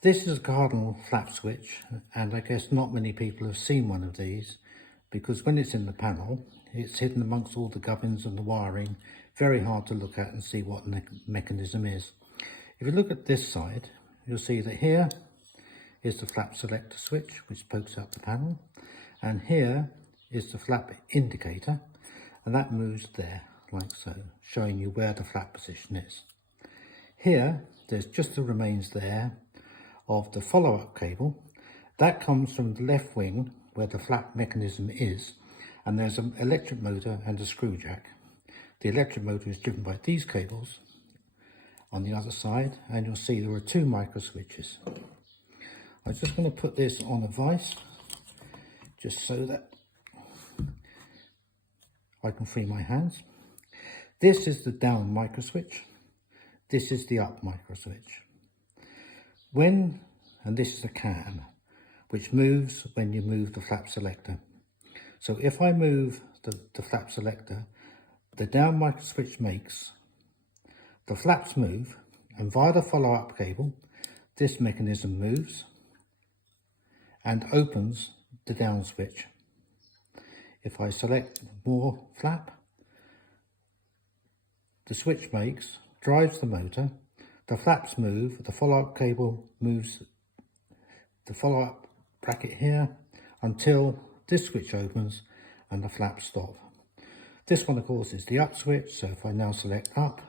This is a Cardinal flap switch, and I guess not many people have seen one of these because when it's in the panel, it's hidden amongst all the gubbins and the wiring, very hard to look at and see what the mechanism is. If you look at this side, you'll see that here is the flap selector switch, which pokes out the panel, and here is the flap indicator, and that moves there, like so, showing you where the flap position is. Here, there's just the remains there of the follow-up cable. That comes from the left wing where the flap mechanism is, and there's an electric motor and a screw jack. The electric motor is driven by these cables on the other side, and you'll see there are two micro switches. I'm just going to put this on a vise just so that I can free my hands. This is the down micro switch. This is the up micro switch. And this is a cam, which moves when you move the flap selector. So if I move the flap selector, the down micro switch makes the flaps move, and via the follow-up cable, this mechanism moves and opens the down switch. If I select more flap, the switch makes, drives the motor, the flaps move, the follow-up cable moves the follow-up bracket here until this switch opens and the flaps stop. This one of course is the up switch, so if I now select up,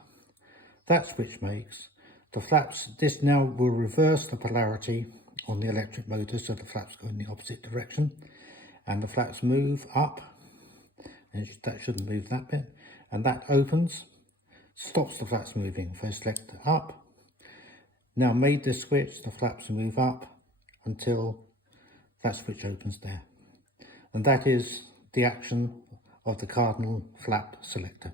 that switch makes the flaps, this now will reverse the polarity on the electric motor, so the flaps go in the opposite direction, and the flaps move up, and that shouldn't move that bit, and that opens, stops the flaps moving. If I select up, now made this switch, the flaps move up until that switch opens there. And that is the action of the Cardinal flap selector.